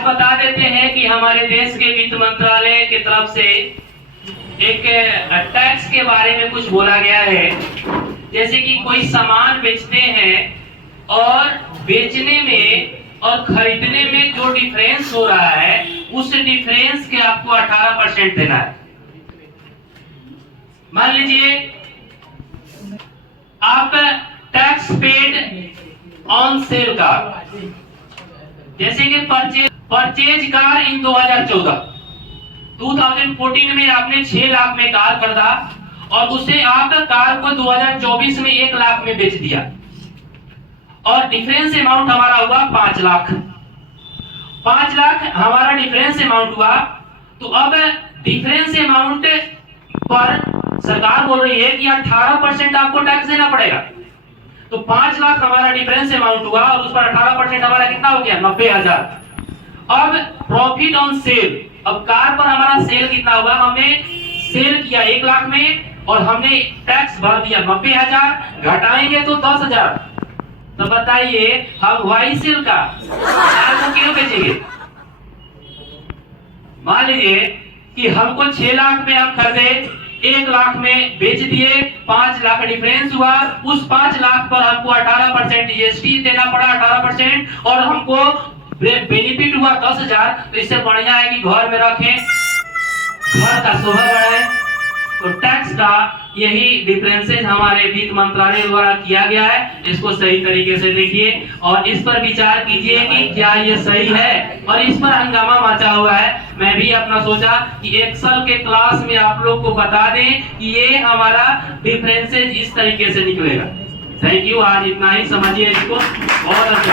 आज बता देते हैं कि हमारे देश के वित्त मंत्रालय की तरफ से एक टैक्स के बारे में कुछ बोला गया है। जैसे कि कोई सामान बेचते हैं और बेचने में और खरीदने में जो डिफरेंस हो रहा है उस डिफरेंस के आपको 18% देना है। मान लीजिए आप tax paid on sale car, जैसे कि परचेज कार इन 2014 में आपने 6 लाख में कार खरीदा और उसे आप कार को 2024 में 1 लाख में बेच दिया और डिफरेंस अमाउंट हमारा हुआ 5 लाख। 5 लाख हमारा डिफरेंस अमाउंट हुआ। तो अब डिफरेंस अमाउंट पर सरकार बोल रही है कि 18% आपको टैक्स देना पड़ेगा। तो 5 लाख हमारा डिफरेंस अमाउंट हुआ और उस पर 18% हमारा कितना हो गया? 90,000। अब प्रॉफिट ऑन सेल, अब कार पर हमारा सेल कितना होगा? हमने सेल किया 1 लाख में और हमने टैक्स भर दिया 90,000, घटाएंगे तो 10,000। तो बताइए हम वाई सेल का कार को क्यों बेचेंगे? मान लीजिए कि हमको 6 लाख में हम खरीदे, 1 लाख में बेच दिए, 5 लाख डिफरेंस हुआ। उस 5 लाख पर हमको 18% जीएसटी देना पड़ा, 18%, और हमको बेनिफिट हुआ 10,000। तो इससे बढ़िया है कि घर में रखें, घर का शोभा बढ़ाए। तो टैक्स का यही डिफरेंसेस हमारे वित्त मंत्रालय द्वारा किया गया है। इसको सही तरीके से देखिए और इस पर विचार कीजिए कि क्या ये सही है। और इस पर हंगामा मचा हुआ है। मैं भी अपना सोचा कि एक्सेल के क्लास में आप लोग को बता दें कि ये हमारा डिफरेंसेस इस तरीके से निकलेगा। थैंक यू, आज इतना ही, समझिए इसको बहुत अच्छा।